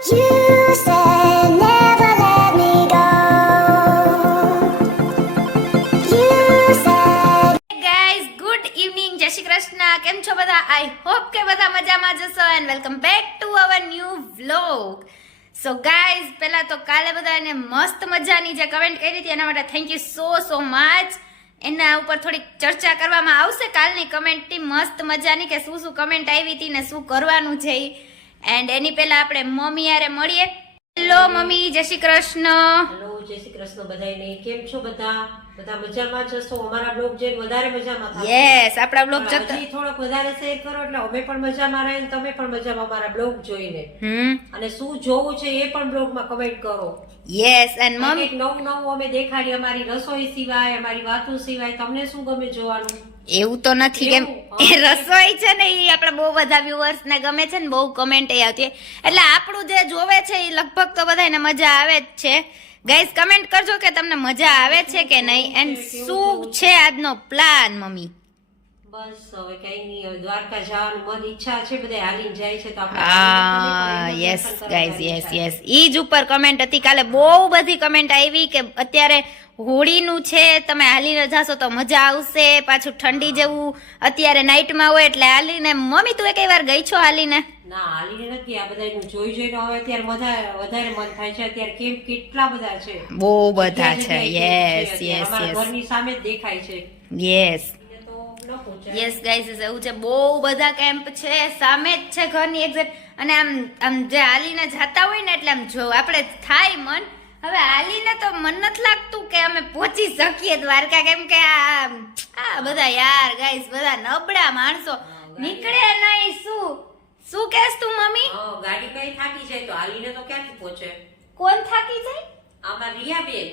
કેમ છો બધા આઈ હોપ કે બધા મજામાં જશો welcome back to our new vlog so guys પહેલાં તો કાલે બધાને મસ્ત મજાની જે કમેન્ટ કરી હતી એના માટે thank you so so much એના ઉપર થોડીક ચર્ચા કરવામાં આવશે કાલની કમેન્ટની મસ્ત મજાની કે શું શું કમેન્ટ આવી હતી ને શું કરવાનું છે એન્ડ એની પહેલા આપણે મમ્મી યારે મળીએ. હેલો મમ્મી જય શ્રી કૃષ્ણ. હેલો જય શ્રી કૃષ્ણ બધાને કેમ છો બધા? બધા મજામાં છો અમારા બ્લોગ જે વધારે મજામાં થાશો. યસ આપણા બ્લોગ જતો થોડોક વધારે શેર કરો એટલે અમે પણ મજામાં રહે તમે પણ મજામાં અમારા બ્લોગ જોઈને. હમ. અને શું જોવું છે એ પણ બ્લોગમાં કમેન્ટ કરો. યસ એન્ડ મમ્મી નવું નવું અમે દેખાડી અમારી રસોઈ સિવાય અમારી વાતો સિવાય. તમને શું ગમે જોવાનું? એવું તો નથી કેમ? એ રસોઈ છે ને એ આપણા બહુ બધા વ્યુઅર્સ ને ગમે છે ને બહુ કમેન્ટ એ આવતી એટલે આપણું જે જોવે છે એ લગભગ તો બધાને મજા આવે જ છે. ગાઈઝ કમેન્ટ કરજો કે તમને મજા આવે છે કે નહીં. એન્ડ શું છે? આજનો પ્લાન મમ્મી? બસ હવે કઈ નહીં. દ્વારકા જવાનું મન ઈચ્છા છે બધા હાલીને જાય છે તો આપણે યસ ગાઈઝ યસ યસ ઈ જ ઉપર કમેન્ટ હતી. કાલે બહુ બધી કમેન્ટ આવી કે અત્યારે હોળીનું છે તમે હાલીને જાશો તો મજા આવશે. પાછું ઠંડી જેવું અત્યારે નાઇટમાં હોય એટલે હાલીને. મમ્મી તું કઈ વાર ગઈ છો હાલીને? ના હાલીને નથી. આ બધાનું જોઈ જોઈને હવે અત્યારે વધારે વધારે મન થાય છે. અત્યારે કેમ કેટલા બધા છે? બહુ બધા છે. યસ યસ યસ ઘરની સામે દેખાય છે. યસ. યસ ગાઈઝ એવું છે. બહુ બધા કેમ્પ છે સામે જ છે ઘરની એક્ઝેક્ટ અને આમ આમ જે હાલીને જાતા હોય ને એટલે આમ જો આપણે થાય મન. હવે હાલીને તો મન નથી લાગતું કે અમે પહોંચી શકીએ દ્વારકા. કેમ કે આ આ બધા યાર ગાઈસ બધા નબળા માણસો. નીકળે નહીં શું? શું કહેસ તું મમ્મી? ગાડી કઈ થાકી જાય તો હાલીને તો ક્યાંથી પહોંચે? કોણ થાકી જાય? આમાં રિયા બેન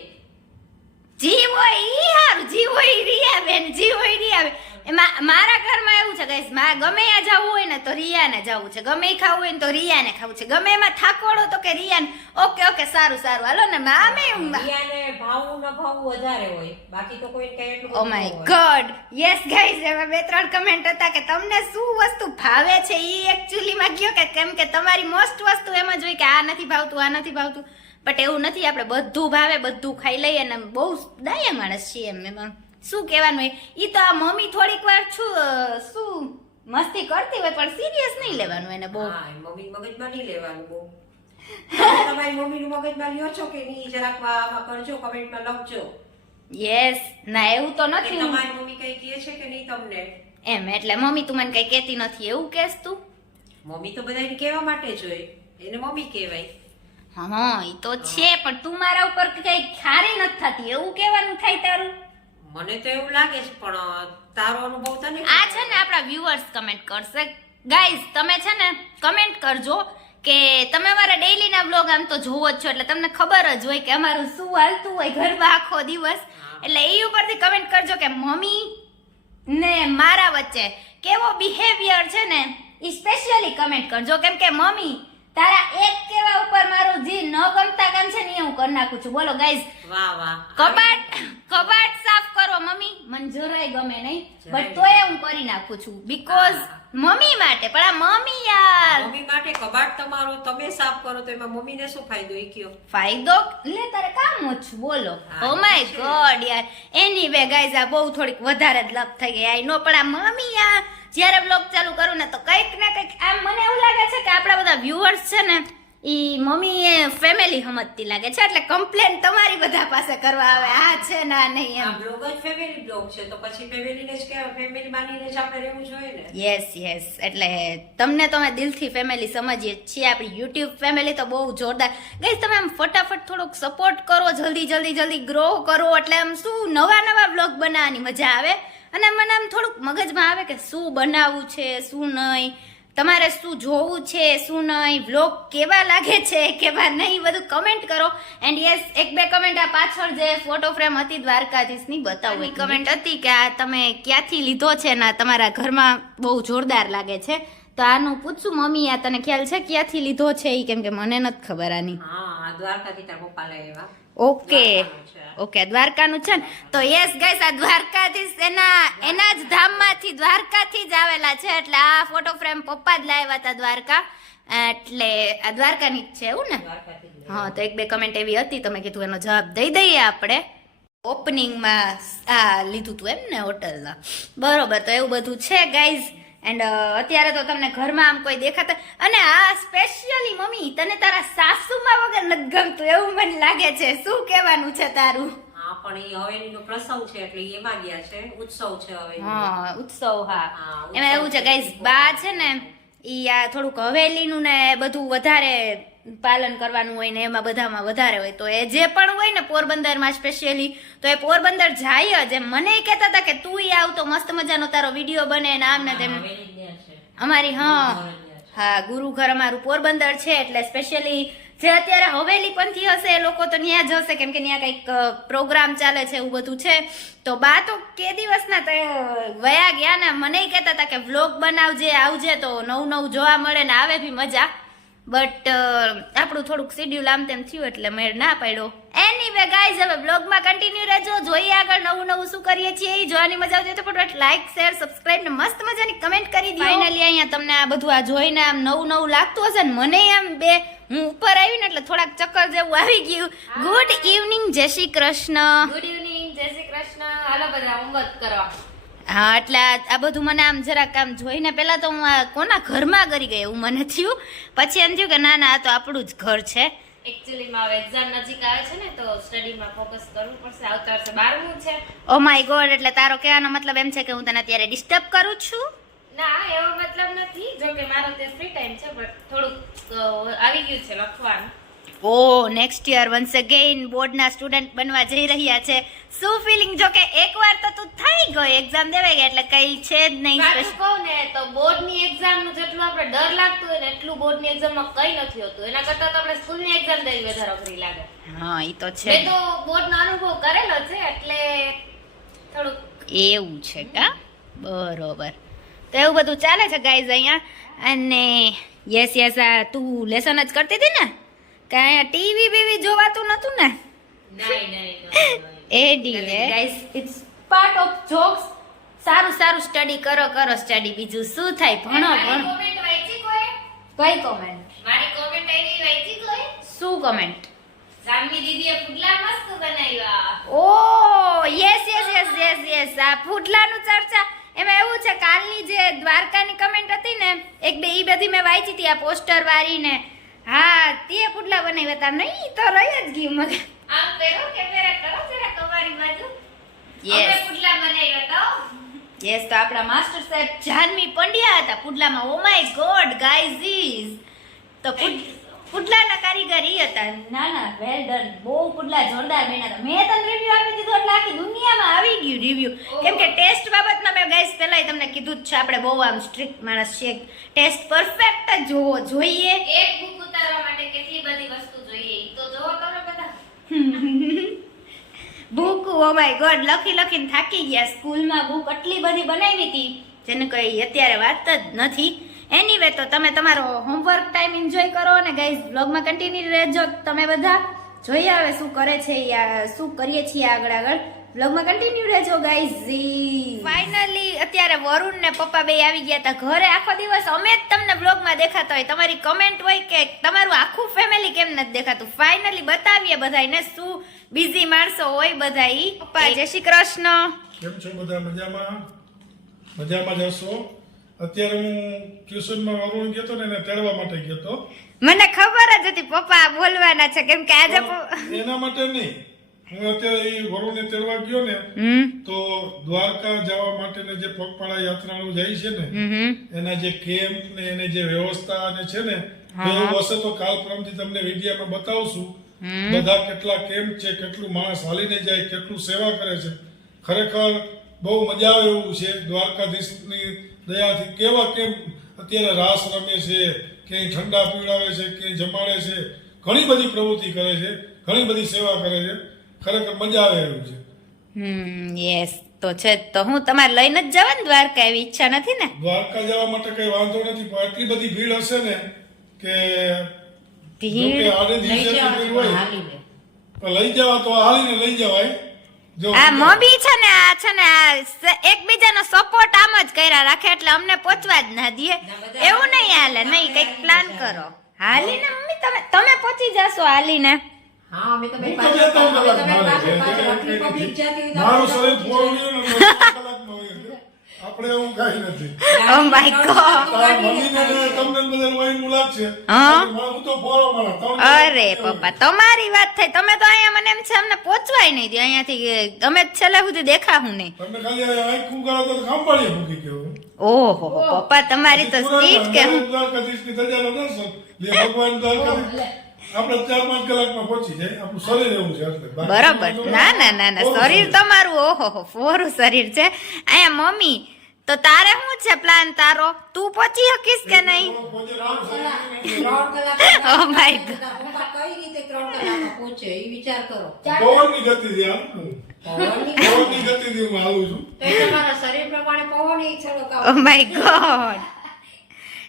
જી હોય ઈ હારું જી હોય રિયા બેન જી હોય રિયા બેન એમાં મારા ઘરમાં એવું છે ગાઈસ મા ગમે ત્યાં જવું હોય ને તો રિયાને જવું છે. ગમે ખાવું હોય ને તો રિયાને ખાવું છે. ગમે એમાં થાકોડો તો કે રિયાને ઓકે ઓકે સારું સારું. હાલો ને મામે રિયાને ભાવવું ન ભાવવું વધારે હોય. બાકી તો કોઈ કઈ એટલું oh my god yes guys એમાં બે ત્રણ કમેન્ટ હતા કે તમને શું વસ્તુ ભાવે છે? એ એકચ્યુઅલી માં કયો કે કેમ કે તમારી મોસ્ટ વસ્તુ એમ જ હોય કે આ નથી ભાવતું આ નથી ભાવતું. બટ એવું નથી આપણે બધું ભાવે બધું ખાઈ લઈએ ને બહુ ડાયા માણસ છીએ એમ એમાં શું કહેવાનું હોય? એ તો આ મમ્મી થોડીક વાર છું શું મસ્તી કરતી હોય પણ સિરિયસ નહીં લેવાનું એને બહુ. મમ્મી મગજમાં નહીં લેવાનું બહુ. તમે તમારી મમ્મીનું મગજમાં લ્યો છો કે નહીં? જરાક આમાં કરજો કમેન્ટમાં લખજો. યસ ના એવું તો નથી. તમારી મમ્મી કઈ કહે છે કે નહીં તમને? એમ એટલે મમ્મી તું મને કઈ કહેતી નથી એવું કેસ તું? મમ્મી તો બધાને કહેવા માટે જ હોય. એને મમ્મી કહેવાય. હા એ તો છે પણ તું મારા ઉપર કઈ ખારી નથી થતી. એવું કહેવાનું થાય તારું? મને તો એવું લાગે છે પણ તારો અનુભવ તને આ છે ને આપણા વ્યુઅર્સ કમેન્ટ કરશે. ગાઈઝ તમે છે ને કમેન્ટ કરજો કે તમે અમારા ડેઈલીના બ્લોગ આમ તો જોવો જ છો એટલે તમને ખબર જ હોય કે અમારું શું હાલતું હોય ઘરમાં આખો દિવસ. એટલે એ ઉપરથી કમેન્ટ કરજો કે મમ્મી ને મારા વચ્ચે કેવો બિહેવિયર છે ને એ સ્પેશિયલી કમેન્ટ કરજો. કેમ કે મમ્મી તારા એક કેવા ઉપર મારું જે ન ગમતા કામ છે ને એ હું કરી નાખું છું. બોલો ગાઈઝ વાહ વાહ. કબાટ કબાટ સાફ કરો મમ્મી. મને જરાય ગમે નહીં બટ તોય હું કરી નાખું છું. બીકોઝ મમ્મી માટે પણ આ મમ્મી યાર. મમ્મી માટે કબાટ તમારો તમે સાફ કરો તો એમાં મમ્મીને શું ફાયદો એ કયો? ફાયદો? લે તારે કામ ઓછું બોલો. ઓ માય. ગોડ યાર. એની વે ગાઈઝ આ બહુ થોડીક વધારે જ લપ થઈ ગઈ. આઈ નો પણ આ મમ્મી યાર. જ્યારે બ્લોગ ચાલુ કરું ને તો કંઈક ને કંઈક આમ મને એવું લાગે છે કે આપણા બધા વ્યુઅર્સ છે ને એ મમ્મી એ ફેમિલી સમજતી લાગે છે. એટલે કમ્પ્લેન તમારી બધા પાસે કરવા આવે. આ છે ના નહીં એમ. બ્લોગ જ ફેમિલી બ્લોગ છે તો પછી ફેમિલીને જ કે ફેમિલી માનીને જ આપણે રહેવું જોઈએ ને. યસ યસ એટલે તમને તો અમે દિલથી ફેમિલી સમજીએ છીએ. આપણી યુટ્યુબ ફેમિલી તો બહુ જોરદાર. ગઈ તમે આમ ફટાફટ થોડોક સપોર્ટ કરો જલ્દી જલ્દી જલ્દી ગ્રો કરો. એટલે આમ શું નવા નવા બ્લોગ બનાવવાની મજા આવે? અને મને આમ થોડુંક મગજમાં આવે કે શું બનાવવું છે શું નહીં તમારે શું જોવું છે શું નહીં બ્લોગ કેવા લાગે છે કેવા નહીં બધું કમેન્ટ કરો. એન્ડ યસ એક બે કમેન્ટ આ પાછળ જે ફોટો ફ્રેમ હતી દ્વારકાધીશની બતાવું કમેન્ટ હતી કે આ તમે ક્યાંથી લીધો છે ને આ તમારા ઘરમાં બહુ જોરદાર લાગે છે. તો આનું પૂછું મમ્મી આ તને ખ્યાલ છે ક્યાંથી લીધો છે એ કેમ કે મને નથી ખબર આની. હા દ્વારકાથી તાર પપ્પા લઈ આવ્યા. ઓકે. ઓકે દ્વારકાનું છે ને? તો યસ ગાઈસ આ દ્વારકાથી એના એના જ ધામમાંથી દ્વારકાથી જ આવેલા છે. એટલે આ ફોટો ફ્રેમ પપ્પા જ લાવ્યા હતા દ્વારકા. એટલે આ દ્વારકાની જ છે એવું ને? હા તો એક બે કમેન્ટ એવી હતી. તમે કીધું એનો જવાબ દઈ દઈએ આપણે. ઓપનિંગમાં આ લીધું તું એમ ને હોટલના બરોબર તો એવું બધું છે ગાઈઝ એન્ડ અત્યારે તો તમને ઘરમાં આમ કોઈ દેખાતા અને આ સ્પેશિયલી મમ્મી તને તારા સાસુમાં વગર નથી ગમતું એવું મને લાગે છે. શું કહેવાનું છે તારું? હા પણ એ હવેલીનો પ્રસંગ છે એટલે એમાં ગયા છે. ઉત્સવ છે હવે હા ઉત્સવ હા. એમાં એવું છે ગાઈઝ બા છે ને ઈ આ થોડુંક હવેલીનું ને બધું વધારે પાલન કરવાનું હોય ને એમાં બધામાં વધારે હોય. તો એ જે પણ હોય ને પોરબંદરમાં સ્પેશિયલી તો એ પોરબંદર જાય જ. એમ મને કહેતા હતા કે તું આવ તો મસ્ત મજાનો તારો વીડિયો બને ને આમ ને તેમ. અમારી હા. હા ગુરુઘર અમારું પોરબંદર છે એટલે સ્પેશિયલી જે અત્યારે હવેલી પંથી હશે એ લોકો તો ત્યાં જ હશે. કેમ કે ત્યાં કંઈક પ્રોગ્રામ ચાલે છે એવું બધું છે. તો બા તો કે દિવસના તો વયા ગયા ને મને કહેતા હતા કે વ્લોગ બનાવજે આવજે તો નવું નવું જોવા મળે ને આવે બી મજા. બટ આપણું થોડુંક શેડ્યુલ આમ તેમ થયું એટલે મેળ ના પડ્યો. એનીવે ગાઈઝ હવે બ્લોગમાં કન્ટિન્યુ રહેજો. જોઈએ આગળ નવું નવું શું કરીએ છીએ. એ જોવાની મજા આવતી હોય તો ફટાફટ લાઈક શેર સબસ્ક્રાઇબ ને મસ્ત મજાની કમેન્ટ કરી દો ફાઇનલી અહીંયા તમને આ બધું આ જોઈને આમ નવું નવું લાગતું હશે ને મને આમ બે હું ઉપર આવી ને એટલે થોડાક ચક્કર જેવું આવી ગયું. ગુડ ઇવનિંગ જય શ્રી કૃષ્ણ. ગુડ ઇવનિંગ જય શ્રી કૃષ્ણ. હાલો બધા હોમવર્ક કરવા. હા એટલે આ બધું મને આમ જરાક આમ જોઈને પહેલાં તો હું આ કોના ઘરમાં કરી ગઈ એવું મને થયું. પછી એમ થયું કે ના ના આ તો આપણું જ ઘર છે. એકચ્યુઅલી હવે એક્ઝામ નજીક આવે છે ને તો સ્ટડીમાં ફોકસ કરવું પડશે. આવતા વર્ષે બારમું છે. ઓ માય ગોડ એટલે તારો કહેવાનો મતલબ એમ છે કે હું તને અત્યારે ડિસ્ટર્બ કરું છું? ના એવો મતલબ નથી જો કે મારો તે ફ્રી ટાઈમ છે બટ થોડુંક આવી ગયું છે લખવાનું. Oh next year once again બોર્ડના સ્ટુડન્ટ બનવા જઈ રહ્યા છે. શું ફિલિંગ જો કે એકવાર તો તું થઈ ગયો એક્ઝામ દેવાઈ ગઈ એટલે કઈ છે જ નહીં સાચું કહું ને તો બોર્ડની એક્ઝામનું જેટલું આપણે ડર લાગતું હોય ને એટલું બોર્ડની એક્ઝામમાં કઈ નથી હોતું. એના કરતાં તો આપણે સ્કૂલની એક્ઝામ દેવી વધારે અઘરી લાગે. હા એ તો છે મેં તો બોર્ડનો અનુભવ કરેલો છે એટલે થોડુંક એવું છે કા? બરોબર. તો એવું બધું ચાલે છે ગાઈઝ અહીંયા? અને યસ યસ આ તું લેસન જ કરતી હતી ને? કાંઈ ટીવી બીવી જોવાતું નતું ને? નહીં નહીં એ delay guys it's part of jokes સારું સારું સ્ટડી કરો કરો સ્ટડી બીજું શું થાય? ભણો ભણો. કોમેન્ટ વાંચી કોઈ? કઈ કોમેન્ટ મારી કોમેન્ટ આવી વાંચી કોઈ? શું કોમેન્ટ સામી દીદીએ ફૂડલા મસ્ત બનાવ્યા. ઓ yes yes yes yes yes આ ફૂડલાનું ચર્ચા. એમાં એવું છે કાલની જે દ્વારકાની કમેન્ટ હતી ને એક બે ઈ બધી મેં વાંચી હતી આ પોસ્ટર વાળીને. હા તે ફૂડલા બનાવ્યા હતા. નહીં તો રહી જ ગયું મને આમ પહેરો કેમેરા કરો જરા તમારી બાજુ. યસ અમે પુડલા બનાવ્યો તો. યસ તો આપણા માસ્ટર સાહેબ જાનવી પંડ્યા હતા. પુડલામાં oh my god guys is તો પુડલાના કારીગર ઈ હતા. ના ના વેલ ડન બહુ પુડલા જોરદાર બન્યા હતા. મેં તમને રિવ્યુ આપી દીધો એટલે આખી દુનિયામાં આવી ગયું રિવ્યુ કેમ કે ટેસ્ટ બાબતમાં મેં ગાઈઝ પહેલા તમને કીધું જ છે આપણે બહુ આમ સ્ટ્રિક્ટ માણસ છે ટેસ્ટ પરફેક્ટ જ જોવો જોઈએ. એક બુક ઉતારવા માટે કેટલી બધી વસ્તુ જોઈએ. તો જોવો તમે. બુક ઓ માય ગોડ લખી લખીને થાકી ગયા. સ્કૂલમાં બુક આટલી બધી બનાવી હતી, જેને કઈ અત્યારે વાત જ નથી. એનીવે તો તમે તમારો હોમવર્ક ટાઈમ એન્જોય કરો અને ગાઈઝ બ્લોગમાં કન્ટિન્યુ રહેજો. તમે બધા જોઈએ હવે શું કરે છે શું કરીએ છીએ આગળ આગળ. બ્લોગમાં કન્ટિન્યુ રહેજો ગાઈઝ ફાઇનલી અત્યારે વરુણ ને પપ્પા બે આવી ગયા હતા ઘરે. આખો દિવસ અમે જ તમને બ્લોગમાં દેખાતા હોય. તમારી કમેન્ટ હોય કે તમારું આખું ફેમિલી કેમ નથી દેખાતું? ફાઇનલી બતાવીએ બધાને શું બિઝી માણસો હોય બધા ઈ પપ્પા જય શ્રી કૃષ્ણ. કેમ છો બધા? મજામાં? મજામાં જશો અત્યારે હું ટ્યુશનમાં વરુણ ગયો ને એને તેડવા માટે ગયો મને ખબર જ હતી પપ્પા બોલવાના છે. કેમ કે આજે એના માટે નહીં. હું અત્યારે એ વરુણને તેડવા ગયો ને તો દ્વારકા જવા માટેના જે પગપાળા યાત્રાળુ જાય છે ને હમ હમ. એના જે કેમ્પ ને એને જે વ્યવસ્થા અને છે ને તો એવું હશે તો કાલ પરમથી તમને વિડીયામાં બતાવશું. બધા કેટલા કેમ્પ છે કેટલું માણસ હાલીને જાય કેટલું સેવા કરે છે. ખરેખર બહુ મજા આવે એવું છે. દ્વારકાધીશની દયાથી કેવા કેમ્પ અત્યારે રાસ રમે છે ક્યાંય ઠંડા પીવડાવે છે ક્યાંય જમાડે છે ઘણી બધી પ્રવૃત્તિ કરે છે ઘણી બધી સેવા કરે છે. ખરેખર મજા આવે એવું છે. હમ યસ તો છે જ તો. હું તમારે લઈને જ જવા ને દ્વારકા એવી ઈચ્છા નથી ને? દ્વારકા જવા માટે કઈ વાંધો નથી પણ એટલી બધી ભીડ હશે ને કે ભીડ આડે દિવસે ભીડ હોય પણ લઈ જવા તો હાલીને લઈ જવાય. આ મોબી છે ને આ છે ને આ એકબીજાનો સપોર્ટ આમ જ કર્યા રાખે એટલે અમને પહોંચવા જ ના દે એવું નહીં હાલે નહીં કંઈક પ્લાન કરો. હાલીને મમ્મી તમે તમે પહોંચી જશો હાલીને. હા અમે તો પાછળ પાછળ જતી મારું શરીર ને. આપણે એવું કાંઈ નથી. મમ્મીને તમને બધાને વાઈનું. હા? હું તો મારા. અરે પપ્પા તમારી વાત થઈ તમે તો અહીંયા મને એમ છે અમને પહોંચવાય નહીં દે અહીંયાથી અમે છેલ્લે સુધી દેખાવું નહીં તમે ખાલી આંખું કરો તો ખાંભાળીએ મૂકી કેવું. ઓહો પપ્પા તમારી તો સ્પીચ કે હું દર્શન. લે ભગવાન દ્વારકાધીશ. આપણે ચાર પાંચ કલાકમાં પહોંચી જાય. આપણું શરીર એવું છે એટલે. બાકી ના ના ના ના. શરીર તમારું ઓહો ફોરું શરીર છે. અહીંયા મમ્મી તો તારે શું છે પ્લાન તારો? તું પહોંચી શકીશ કે નહીં? ઓ માય કલાક. પપ્પા કઈ રીતે ત્રણ કલાકમાં પહોંચે એ વિચાર કરો. પવનની ગતિથી હાલ. પવનની ગતિ? ગતિથી હું હાલું છું. તો તમારા શરીર પ્રમાણે પવન ઈ છલોકાવો. ઓ માય ગોડ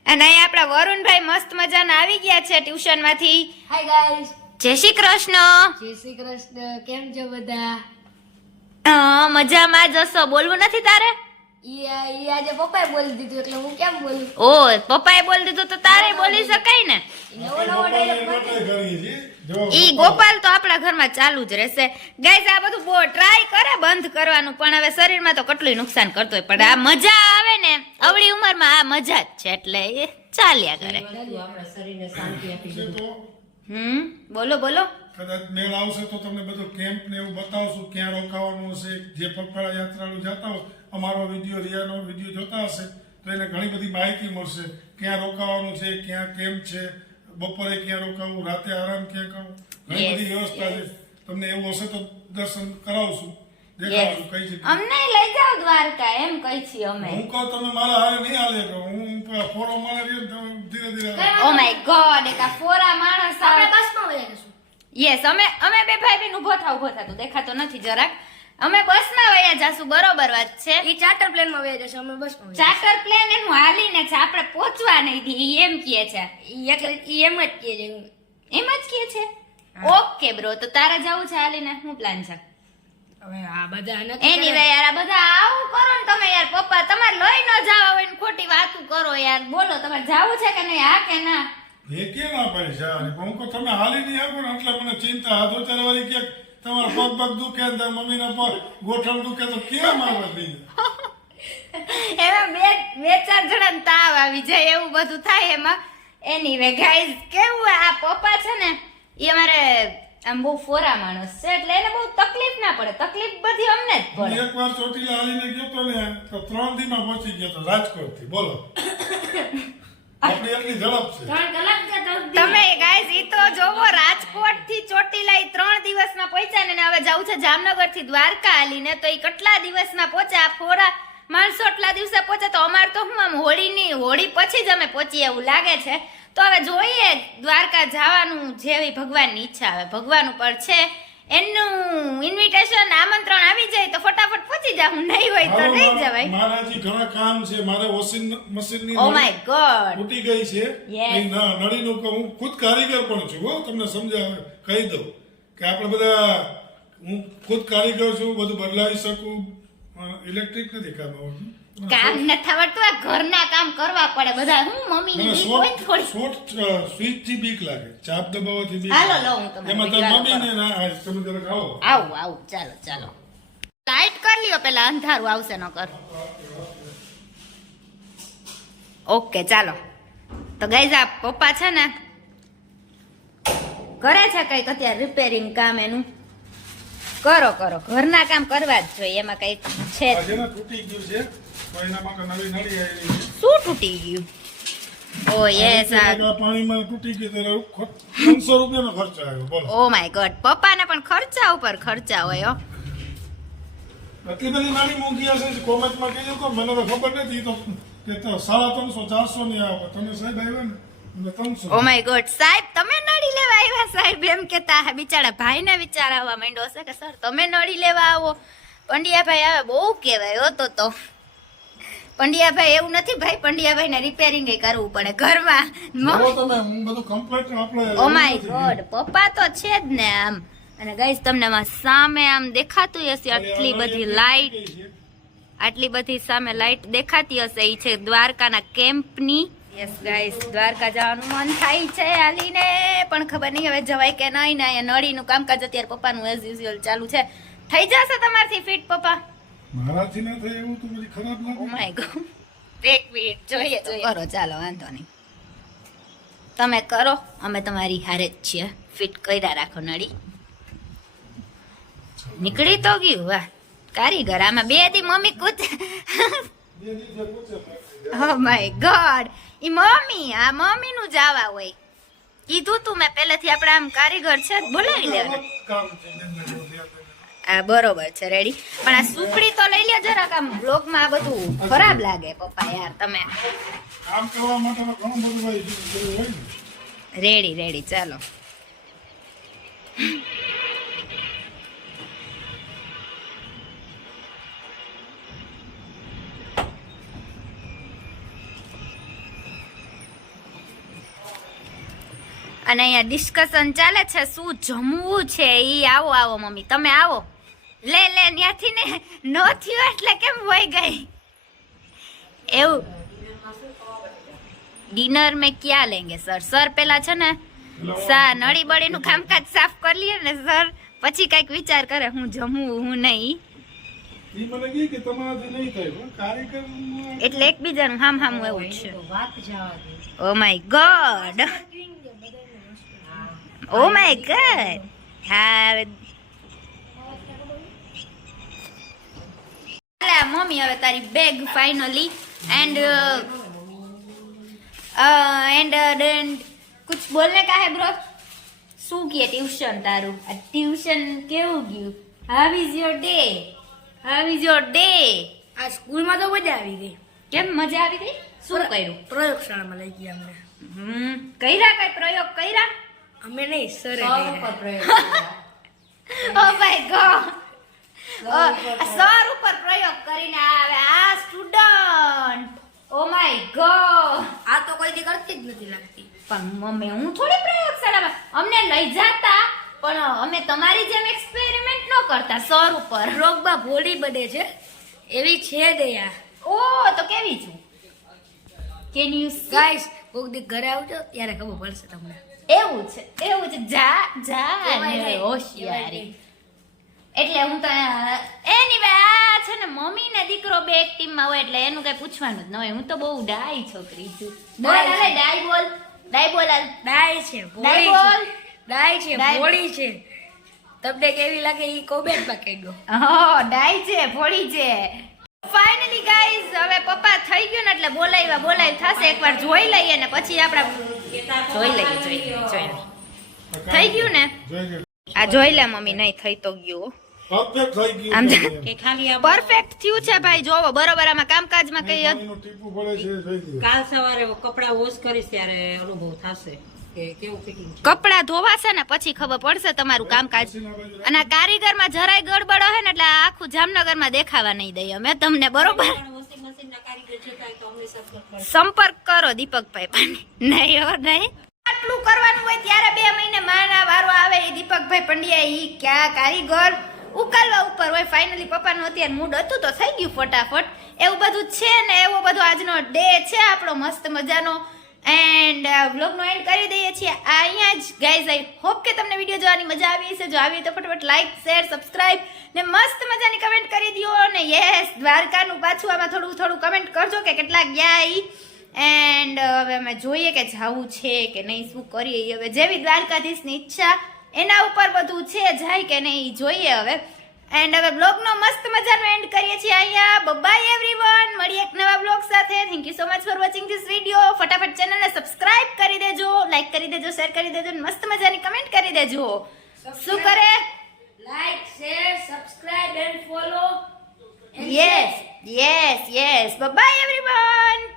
અને અહીંયા આપણા વરુણભાઈ મસ્ત મજાના આવી ગયા છે ટ્યુશનમાંથી હાય ગાઈસ જય શ્રી કૃષ્ણ. જય શ્રી કૃષ્ણ. કેમ છો બધા? હા, મજામાં જશો બોલવું નથી તારે? ઈ આ- ઈ આજે પપ્પાએ બોલી દીધું એટલે હું કેમ બોલું? ઓ પપ્પાએ બોલી દીધું તો તારે બોલી શકાય ને? ઈ ગોપાલ. તો આપણા ઘરમાં ચાલુ જ રહેશે. ગાઈઝ આ બધું બહુ ટ્રાય કરે બંધ કરવાનું પણ હવે શરીરમાં તો કેટલું નુકસાન કરતો હોય. પણ આ મજા આવે ને અવળી ઉંમરમાં આ મજા જ છે એટલે એ ચાલ્યા કરે. બધું આપણા શરીરને શાંતિ આપી છે દે. તો? હમ? બોલો બોલો. કદાચ મેળ આવશે તો તમને બધું કેમ્પ ને એવું બતાવશું ક્યાં રોકાવાનું હશે જે પગપાળા યાત્રાળુ જતા હોય અમારો વીડિયો રિયાનો વીડિયો જોતા હશે તો એને ઘણી બધી માહિતી મળશે ક્યાં રોકાવાનું છે ક્યાં કેમ્પ છે બપોરે ક્યાં રોકાવું રાતે આરામ ક્યાં કરવું? ઘણી બધી વ્યવસ્થા છે. તમને એવું હશે તો દર્શન કરાવશું. દેખાડશું કઈ જગ્યાએ અમને લઈ જાઓ દ્વારકા એમ કહી છીએ અમે. હું કહું તમે મારા હારે નહીં હાલે કે હું ફોરો મારે રહ્યો તમે ધીરે ધીરે ઓ માય ગોડ એક આ ફોરા માણસ આપણે બસમાં જશું. યસ અમે અમે બે ભાઈ બેન ઊભો થાતું દેખાતો નથી જરાક. અમે બસમાં વયા જાશું બરોબર વાત છે? એ ચાર્ટર પ્લેનમાં વયા જશું અમે બસમાં ચાર્ટર પ્લેન એનું હાલીને છે આપણે પહોંચવા નહીં દી એમ કહે છે. ઈ એક એમ જ કહે છે એમ જ કહે છે? ઓકે બ્રો તો તારે જવું છે હાલીને? શું પ્લાન છે? હવે આ બધા નથી એની યાર આ બધા આવું કરો ને તમે યાર પપ્પા તમારે લઈ ન જવા હોય ને ખોટી વાતું કરો યાર. બોલો તમારે જાવું છે કે નહીં? હા કે ના? એ કેમ ના પાડી હું કહું તમે હાલી નહીં આપો ને એટલે મને ચિંતા. હાથો ચાર વાળી કે તમારા પગ પગ દુખે ને મમ્મીના પગ ગોઠણ દુખે તો કેમ આવે થઈ એમાં બે બે ચાર જણા તાવ આવી જાય એવું બધું થાય એમાં. એની વે ગાઈઝ કેવું આ પપ્પા છે ને એ અમારે આમ બહુ ફોરા માણસ છે એટલે એને બહુ તકલીફ ના પડે. તકલીફ બધી અમને જ પડે. એકવાર ચોટીલા હાલીને ગયો તો ને તો ત્રણ દીમાં પહોંચી ગયો તો રાજકોટથી બોલો. તમે ગાઈઝ ઈ તો જોવો રાજકોટથી ચોટીલા ત્રણ દિવસમાં પહોંચ્યા ને અને હવે જવું છે જામનગરથી દ્વારકા હાલીને તો ઈ કેટલા દિવસમાં પહોંચ્યા? ફોરા માણસો એટલા દિવસે પહોંચે તો અમાર તો હું આમ હોળીની હોળી પછી જ અમે પહોંચીએ એવું લાગે છે. તો હવે જોઈએ દ્વારકા જવાનું જેવી ભગવાનની ઈચ્છા હવે ભગવાન ઉપર છે. એનું ઇન્વિટેશન આમંત્રણ આવી જાય તો ફટાફટ જાઉં નહીં હોય તો નહીં જવાય. મારા ઘણા કામ છે. મારે વોશિંગ મશીનની ઓ માય ગોડ તૂટી ગઈ છે. ના નળીનું હું ખુદ કારીગર પણ છું હો. તમને સમજાવ કહી દઉં કે આપણે બધા હું ખુદ કારીગર છું બધું બદલાવી શકું. ઇલેક્ટ્રિક નથી કામ આવતું કામ નથી આવડતું આ ઘરના કામ કરવા પડે. બધા હું મમ્મી ની બીક હોય થોડી શોર્ટ સ્વીચથી બીક લાગે. ચાપ દબાવવાથી બીક હાલો, લો, હું તમને એમાં તો મમ્મી ને ના તમે જરાક આવો. આવો આવો. ચાલો ચાલો. લાઈટ કરી લ્યો પેલા અંધારું આવશે ન કર ઓકે ચાલો. તો ગાઈઝ આ પપ્પા છે ને કરે છે કંઈક અત્યારે રિપેરિંગ કામ એનું. કરો કરો. ઘરના કામ કરવા જ જોઈએ એમાં કંઈક છે શું તૂટી ગયું? ઓ યસ આ આ પાણીમાં તૂટી ગયું તો ત્રણસો રૂપિયાનો ખર્ચો આવ્યો બોલો. ઓ માય ગોડ પપ્પાને પણ ખર્ચા ઉપર ખર્ચા હોય હો. એટલી બધી નાની મોંઘી હશે કોમેન્ટમાં કહેજો કે મને તો ખબર નથી તો કે તો સાડા ત્રણસો ચારસો ની આવે તમે સાહેબ આવ્યા ને ઓ માય ગોડ સાહેબ તમે નળી લેવા આવ્યા સાહેબ? એમ કેતા બિચારા ભાઈને વિચાર આવવા માંડ્યો હશે કે સર તમે નળી લેવા આવો. પંડિયાભાઈ આવે બહુ કહેવાય હો તો પંડ્યાભાઈ એવું નથી ભાઈ પંડ્યાભાઈ ને રિપેરિંગ કરવું પડે ઘરમાં. ઓ માય ગોડ પપ્પા તો છે જ ને આમ. અને ગાઈસ તમને આમાં સામે આમ દેખાતું હશે આટલી બધી લાઈટ આટલી બધી સામે લાઈટ દેખાતી હશે. એ છે દ્વારકાના કેમ્પની યસ ગાઈસ દ્વારકા જવાનું મન થાય છે હાલીને. પણ ખબર નહીં હવે જવાય કે નહીં ને અહીંયા નળીનું કામકાજ અત્યારે પપ્પાનું એઝ યુઝ્યુઅલ ચાલુ છે. થઈ જશે તમારથી ફિટ પપ્પા? મારાથી ના થાય એવું તો બધી ખરાબ ઓ લાગે માય ગોડ એક મિનિટ જોઈએ જોઈએ. કરો ચાલો વાંધો નહીં. તમે કરો અમે તમારી હારે જ છીએ. ફિટ કર્યા રાખો નળી. નીકળી તો ગયું, વાહ. કારીગર, આમાં બે દી મમ્મી પૂછે ઓ માય ગોડ ઈ મમ્મી, આ મમ્મી નું જાવા હોય. કીધું તું મેં પહેલેથી આપણે આમ કારીગર છે બોલાવી લેવાનું. આ બરોબર છે રેડી પણ આ સુખડી તો લઈ લે જરાક આમ બ્લોગમાં આ બધું ખરાબ લાગે, પપ્પા યાર, તમે. રેડી રેડી ચાલો. અને અહીંયા ડિસ્કશન ચાલે છે શું જમવું છે એ આવો આવો મમ્મી તમે આવો. લે લે ત્યાંથી ને ન થયું એટલે કેમ વહી ગઈ? એવું. ડિનર મેં ક્યાં લેંગે સર સર પેલા છે ને સા નળી બળીનું કામકાજ સાફ કરી લઈએ ને સર પછી કંઈક વિચાર કરે હું જમવું હું નહીં. એટલે એકબીજાનું હામ હામ એવું છે. Oh my god oh my god. હા મમ્મી હવે તારી bag finally and and and કુછ બોલને કા હે બ્રો શું કે ટ્યુશન તારું? આ ટ્યુશન કેવું ગયું? How is your day how is your day આ સ્કૂલમાં તો મજા આવી ગઈ. કેમ મજા આવી ગઈ? શું કર્યું? પ્રયોગશાળામાં લઈ ગયા અમને. હમ કર્યા કઈ પ્રયોગ કર્યા? અમે નહીં સર ઉપર પ્રયોગ ઓ માય ગોડ સર ઉપર પ્રયોગ. કરીને આવે આ સ્ટુડન્ટ ઓ માય ગોડ આ તો કોઈ દી કરતી જ નથી લાગતી. પણ મમ્મી હું થોડી પ્રયોગશાળામાં અમને લઈ જાતા પણ અમે તમારી જેમ એક્સપેરિમેન્ટ ન કરતા સર ઉપર. રોગમાં ભોળી બને છે. એવી છે દયા. ઓ તો કેવી છું? કેન યુ ગાઈસ કોક દી ઘરે આવજો ત્યારે ખબર પડશે તમને. એવું છે એવું છે. જા જા ને હોશિયારી એટલે હું તો એની આ છે ને મમ્મી ને દીકરો બે એક ટીમમાં હોય એટલે એનું કઈ પૂછવાનું જ ન હોય. હું તો બહુ ડાઈ છોકરી છું. બોલ ડાઈ હાલે ડાઈ બોલ. ડાઈ બોલ. ડાય છે ડાઈ બોલ. ડાઈ છે બોળી છે. તમને કેવી લાગે ઈ કોમેન્ટમાં કહી દો હા ડાઈ છે ભોળી છે. ફાઇનલી ગાઈઝ હવે પપ્પા થઈ ગયો ને એટલે બોલાવ્યા બોલાવી થશે. એકવાર જોઈ લઈએ ને પછી આપણા જોઈ લઈએ જોઈ જોઈ લઈએ થઈ ગયું ને? આ જોઈ લે મમ્મી નહીં થઈ તો ગયું. પરફેક્ટ થઈ ગયું. આમ છે. જા- કે ખાલી આ પરફેક્ટ થયું છે ભાઈ જોવો બરોબર આમાં કામકાજમાં કઈ. કાલ સવારે કપડા વોશ કરીશ ત્યારે અનુભવ થશે કે કેવું ફિટિંગ છે. કપડાં ધોવાશે ને પછી ખબર પડશે તમારું કામકાજ. અને આ કારીગરમાં જરાય ગડબડ હે ને એટલે આ આખું જામનગરમાં દેખાવા નહીં દઈએ અમે તમને બરોબર? સંપર્ક કરો. દીપકભાઈ પણ. નહીં હો નહીં. આટલું કરવાનું હોય ત્યારે બે મહિને માના વારો આવે એ દીપકભાઈ પંડ્યા એ ક્યાં કારીગર ઉકાલવા ઉપર હોય. ફાઇનલી પપ્પાનું અત્યારે મૂડ હતું તો થઈ ગયું ફટાફટ. એવું બધું છે ને એવો બધો આજનો ડે છે આપણો મસ્ત મજાનો. એન્ડ વ્લોગનો એન્ડ કરી દઈએ છીએ. અહીંયા જ ગાઈઝ આઈ હોપ કે તમને વીડિયો જોવાની મજા આવી હશે. જો આવી તો ફટાફટ લાઈક શેર સબસ્ક્રાઇબ ને મસ્ત મજાની કમેન્ટ કરી દો ને યસ દ્વારકાનું પાછું આમાં થોડું થોડું કમેન્ટ કરજો કે કેટલા ગયા એ એન્ડ હવે અમે જોઈએ કે જવું છે કે નહીં, શું કરીએ હવે. જેવી દ્વારકાધીશની ઈચ્છા એના ઉપર બધું છે, જાય કે નહીં જોઈએ હવે. એન્ડ હવે બ્લોગનો મસ્ત મજાનો એન્ડ કરીએ છીએ અહીંયા. બાય એવરીવન મળીએ એક નવા બ્લોગ સાથે. Thank you so much for watching this video ફટાફટ ચેનલને સબસ્ક્રાઇબ કરી દેજો લાઈક કરી દેજો શેર કરી દેજો અને મસ્ત મજાની કમેન્ટ કરી દેજો. શું કરે? Like share subscribe and follow yes yes yes bye everyone